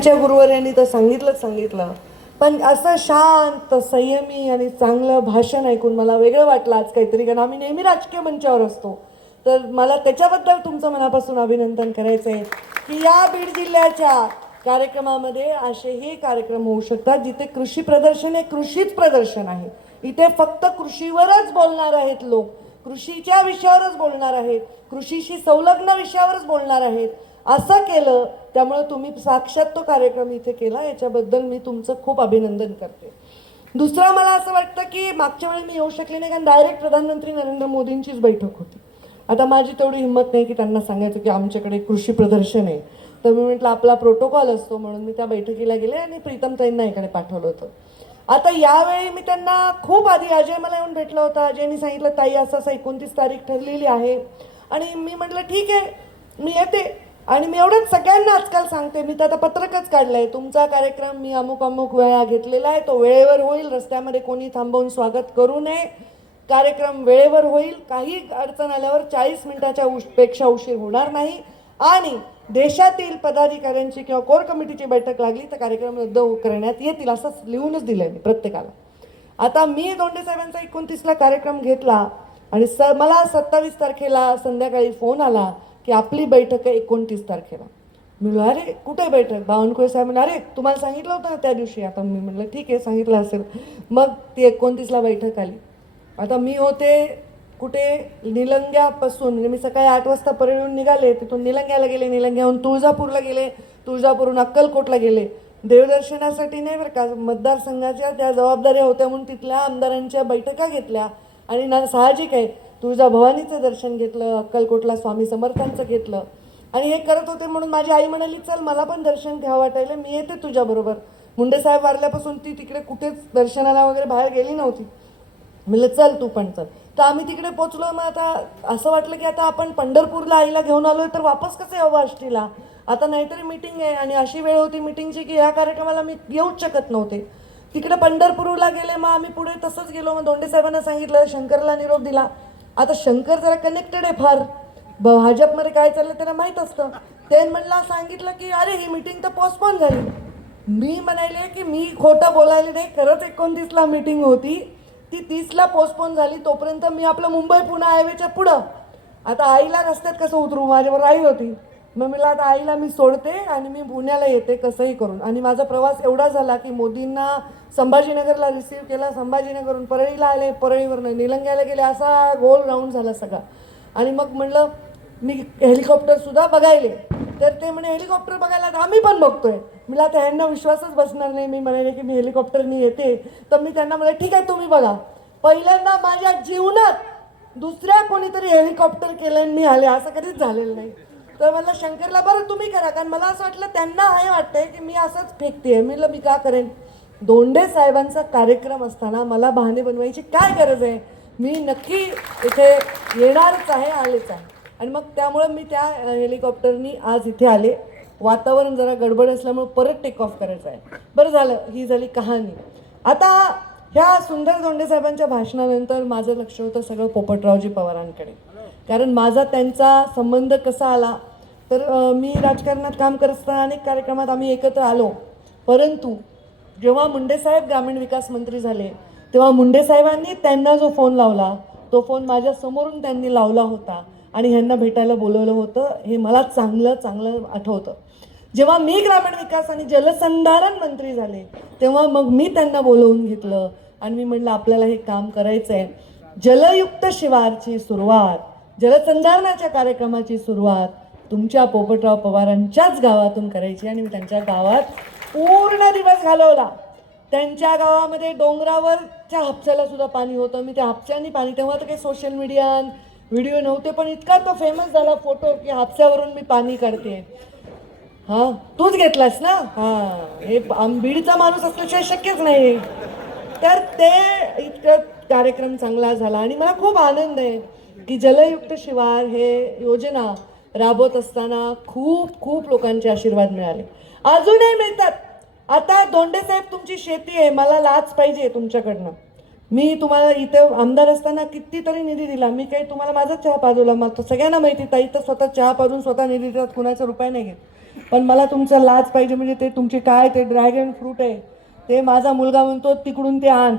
आमच्या गुरुवर्यांनी तर सांगितलंच सांगितलं. पण असं शांत संयमी आणि चांगलं भाषण ऐकून मला वेगळं वाटलं आज काहीतरी कारण आम्ही नेहमी राजकीय मंचावर असतो. तर मला त्याच्याबद्दल तुमचं मनापासून अभिनंदन करायचं आहे की या बीड जिल्ह्याच्या कार्यक्रमामध्ये असेही कार्यक्रम होऊ शकतात जिथे कृषी प्रदर्शन हे कृषीच प्रदर्शन आहे. इथे फक्त कृषीवरच बोलणार आहेत लोक. कृषीच्या विषयावरच बोलणार आहेत. कृषीशी संलग्न विषयावरच बोलणार आहेत. असं केलं त्यामुळे तुम्ही साक्षात तो कार्यक्रम इथे केला. याच्याबद्दल मी तुमचं खूप अभिनंदन करते. दुसरं मला असं वाटतं की मागच्या वेळी मी येऊ शकले नाही कारण डायरेक्ट प्रधानमंत्री नरेंद्र मोदींचीच बैठक होती. आता माझी तेवढी हिंमत नाही की त्यांना सांगायचं की आमच्याकडे कृषी प्रदर्शन आहे. तर मी म्हटलं आपला प्रोटोकॉल असतो म्हणून मी त्या बैठकीला गेले आणि प्रीतम ताईंना इकडे पाठवलं होतं. आता यावेळी मी त्यांना खूप आधी अजय मला येऊन भेटला होता. अजयनी सांगितलं ताई असं असं एकोणतीस तारीख ठरलेली आहे. आणि मी म्हटलं ठीक आहे मी येते. आणि मी एवढंच सगळ्यांना आजकाल सांगते मी तर आता पत्रकच काढलं आहे तुमचा कार्यक्रम मी अमुक अमुक वेळा घेतलेला आहे तो वेळेवर होईल. रस्त्यामध्ये कोणी थांबवून स्वागत करू नये. कार्यक्रम वेळेवर होईल. काही अडचण आल्यावर चाळीस मिनिटाच्या उशपेक्षा उशीर होणार नाही. आणि देशातील पदाधिकाऱ्यांची किंवा कोर कमिटीची बैठक लागली तर कार्यक्रम रद्द करण्यात येतील असं लिहूनच दिलं आहे मी प्रत्येकाला. आता मी दोंडे साहेबांचा एकोणतीसला कार्यक्रम घेतला आणि स मला सत्तावीस तारखेला संध्याकाळी फोन आला. की आपली बैठक आहे एकोणतीस तारखेला. मी म्हणलं अरे कुठे बैठक? बावनकुळे साहेब म्हणले अरे तुम्हाला सांगितलं होतं ना त्या दिवशी. आता मी म्हटलं ठीक आहे सांगितलं असेल. मग ती एकोणतीसला बैठक आली. आता मी होते कुठे? निलंग्यापासून. म्हणजे मी सकाळी आठ वाजता परळून निघाले. तिथून निलंग्याला गेले. निलंग्याहून तुळजापूरला गेले. तुळजापूरहून अक्कलकोटला गेले. देवदर्शनासाठी नाही बरं का मतदारसंघाच्या त्या जबाबदाऱ्या होत्या म्हणून तिथल्या आमदारांच्या बैठका घेतल्या. आणि ना साहजिक आहे. तुळजाभवानीचं दर्शन घेतलं अक्कलकोटला स्वामी समर्थांचं घेतलं. आणि हे करत होते म्हणून माझी आई म्हणाली चल मला पण दर्शन घ्यावं वाटायला. मी येते तुझ्याबरोबर मुंडेसाहेब वारल्यापासून ती तिकडे कुठेच दर्शनाला वगैरे बाहेर गेली नव्हती. म्हणलं चल तू पण चल. तर आम्ही तिकडे पोचलो. मग आता असं वाटलं की आता आपण पंढरपूरला आईला घेऊन आलो तर वापस कसं यावं आष्टीला? आता नाहीतरी मीटिंग आहे आणि अशी वेळ होती मीटिंगची की ह्या कार्यक्रमाला मी येऊच शकत नव्हते. तिकडे पंढरपूरला गेले मग आम्ही पुढे तसंच गेलो. मग दोंडे साहेबांना सांगितलं शंकरला निरोप दिला. आता शंकर जरा कनेक्टेड आहे फार. भाजपमध्ये काय चाललं त्यांना माहीत असतं. ते म्हणला सांगितलं की अरे ही मीटिंग तर पोस्टपोन झाली. मी म्हणाले की मी खोटं बोलायला नाही खरंच एकोणतीसला मीटिंग होती. ती तीसला पोस्टपोन झाली तोपर्यंत मी आपलं मुंबई पुणे हायवेच्या पुढं. आता आईला रस्त्यात कसं उतरू? माझ्यावर आई होती. मग मला आता आईला मी सोडते आणि मी पुण्याला येते कसंही करून. आणि माझा प्रवास एवढा झाला की मोदींना संभाजीनगरला रिसीव्ह केला संभाजीनगरहून परळीला आले परळीवरनं निलंग्याला गेले असा गोल राऊंड झाला सगळा. आणि मग म्हणलं मी हेलिकॉप्टरसुद्धा बघायले. तर ते म्हणे हेलिकॉप्टर बघायला तर आम्ही पण बघतोय. मला आता ह्यांना विश्वासच बसणार नाही. मी म्हणाले की मी हेलिकॉप्टरनी येते. तर मी त्यांना म्हणाले ठीक आहे तुम्ही बघा. पहिल्यांदा माझ्या जीवनात दुसऱ्या कोणीतरी हेलिकॉप्टर केलं आणि मी आले असं कधीच झालेलं नाही. तर मला शंकरला बरं तुम्ही करा. कारण मला असं वाटलं त्यांना हे वाटतंय की मी असंच फेकते मी म्हटलं मी का करेन? दोंडे साहेबांचा कार्यक्रम असताना मला बहाणे बनवायची काय गरज आहे? मी नक्की इथे येणारच आहे आलेच आहे. आणि मग त्यामुळं मी त्या हेलिकॉप्टरनी आज इथे आले. वातावरण जरा गडबड असल्यामुळं परत टेक ऑफ करायचं आहे. बरं झालं ही झाली कहाणी. आता ह्या सुंदर दोंडे साहेबांच्या भाषणानंतर माझं लक्ष होतं सगळं पोपटरावजी पवारांकडे. कारण माझा त्यांचा संबंध कसा आला तर मी राजकारणात काम करत असताना अनेक कार्यक्रमात आम्ही एकत्र आलो. परंतु जेव्हा मुंडेसाहेब ग्रामीण विकास मंत्री झाले तेव्हा मुंडे साहेबांनी त्यांना जो फोन लावला तो फोन माझ्या समोरून त्यांनी लावला होता आणि ह्यांना भेटायला बोलवलं होतं. हे मला चांगलं चांगलं आठवतं. जेव्हा मी ग्रामीण विकास आणि जलसंधारण मंत्री झाले तेव्हा मग मी त्यांना बोलवून घेतलं आणि मी म्हटलं आपल्याला हे काम करायचं आहे जलयुक्त शिवारची सुरुवात जलसंधारणाच्या कार्यक्रमाची सुरुवात तुमच्या पोपटराव पवारांच्याच गावातून करायची आणि मी त्यांच्या गावात पूर्ण दिवस घालवला. त्यांच्या गावामध्ये डोंगरावरच्या हापसालासुद्धा पाणी होतं. मी त्या हापशाने पाणी तेव्हा तर काही सोशल मीडिया व्हिडिओ नव्हते पण इतका तो फेमस झाला फोटो की हापशावरून मी पाणी काढते. हां तूच घेतलास ना? हां हे बीडचा माणूस असल्याशिवाय शक्यच नाही. तर ते इतकं कार्यक्रम चांगला झाला आणि मला खूप आनंद आहे की जलयुक्त शिवार हे योजना राबवत असताना खूप खूप लोकांचे आशीर्वाद मिळाले. अजूनही मिळतात. आता दोंडे साहेब तुमची शेती आहे. मला लाच पाहिजे तुमच्याकडनं. मी तुम्हाला इथे आमदार असताना कितीतरी निधी दिला. मी काही तुम्हाला माझा चहा पाजवला. मला सगळ्यांना माहिती ताई तर स्वतः चहा पाजून स्वतः निधी देतात. कुणाचा रुपये नाही घेत. पण मला तुमचा लाज पाहिजे म्हणजे ते तुमची काय? ते ड्रॅगन फ्रूट आहे. ते माझा मुलगा म्हणतो तिकडून ते आण.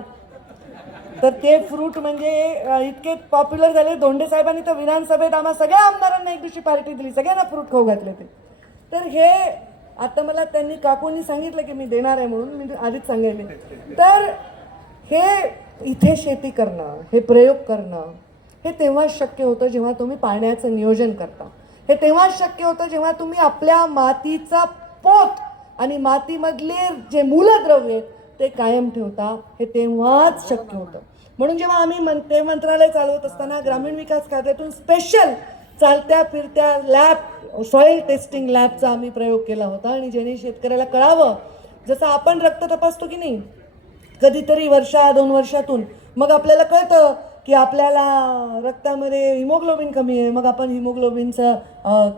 तर ते फ्रूट म्हणजे इतके पॉप्युलर झाले. धोंडे साहेबांनी तर विधानसभेत आम्हा सगळ्या आमदारांना एक दिवशी पार्टी दिली. सगळ्यांना फ्रूट खाऊ घातले ते. तर हे आता मला त्यांनी काकूंनी सांगितलं की मी देणार आहे म्हणून मी आधीच सांगायले. तर हे इथे शेती करणं हे प्रयोग करणं हे तेव्हाच शक्य होतं जेव्हा तुम्ही पाण्याचं नियोजन करता. हे तेव्हाच शक्य होतं जेव्हा तुम्ही आपल्या मातीचा पोत आणि मातीमधले जे मूलद्रव्य आहेत ते कायम ठेवता. हे तेव्हाच शक्य होतं. म्हणून जेव्हा आम्ही मन ते मंत्रालय चालवत असताना ग्रामीण विकास खात्यातून स्पेशल चालत्या फिरत्या लॅब सॉईल टेस्टिंग लॅबचा आम्ही प्रयोग केला होता आणि ज्याने शेतकऱ्याला कळावं जसं आपण रक्त तपासतो की नाही कधीतरी वर्षा दोन वर्षातून मग आपल्याला कळतं की आपल्याला रक्तामध्ये हिमोग्लोबिन कमी आहे मग आपण हिमोग्लोबिनचं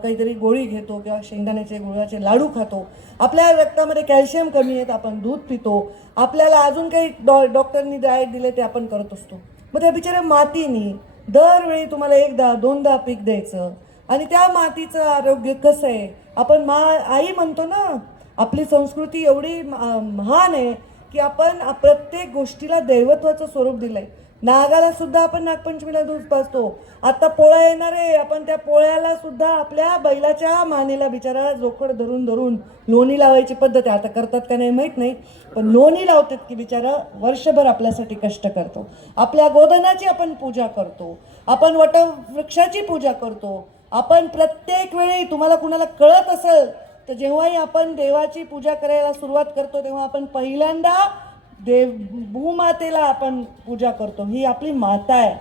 काहीतरी गोळी घेतो किंवा शेंगदाण्याचे गुळाचे लाडू खातो. आपल्या रक्तामध्ये कॅल्शियम कमी आहे तर आपण दूध पितो. आपल्याला अजून काही डॉ डॉक्टरनी डाएट दिले ते आपण करत असतो. मग त्या बिचाऱ्या मातीनी दरवेळी तुम्हाला एकदा दोनदा पीक द्यायचं. आणि त्या मातीचं आरोग्य कसं आहे? आपण मा आई म्हणतो ना आपली संस्कृती एवढी महान आहे की आपण प्रत्येक गोष्टीला दैवत्वाचं स्वरूप दिलं आहे नागाला सुद्धा आपण नागपंचमीला दूध पाजतो. आता पोळा येणार आहे. आपण त्या पोळ्याला सुद्धा आपल्या बैलाच्या मानेला बिचारा जोखड धरून धरून लोणी लावायची पद्धत आहे. आता करतात का नाही माहीत नाही पण लोणी लावतात की बिचारा वर्षभर आपल्यासाठी कष्ट करतो. आपल्या गोधनाची आपण पूजा करतो. आपण वटवृक्षाची पूजा करतो. आपण प्रत्येक वेळी तुम्हाला कुणाला कळत असेल तर जेव्हाही आपण देवाची पूजा करायला सुरुवात करतो तेव्हा आपण पहिल्यांदा देव भूमातेला आपण पूजा करतो. ही आपली माता आहे.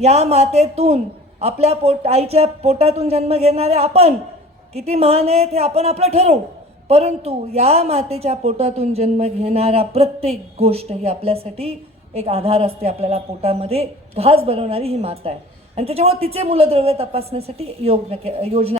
या मातेतून आपल्या पोट आईच्या पोटातून जन्म घेणारे आपण किती महान आहेत हे आपण आपलं ठरवू. परंतु या मातेच्या पोटातून जन्म घेणारा प्रत्येक गोष्ट ही आपल्यासाठी एक आधार असते. आपल्याला पोटामध्ये घास बनवणारी ही माता आहे. आणि त्याच्यामुळे तिचे मूलद्रव्य तपासण्यासाठी योग योजना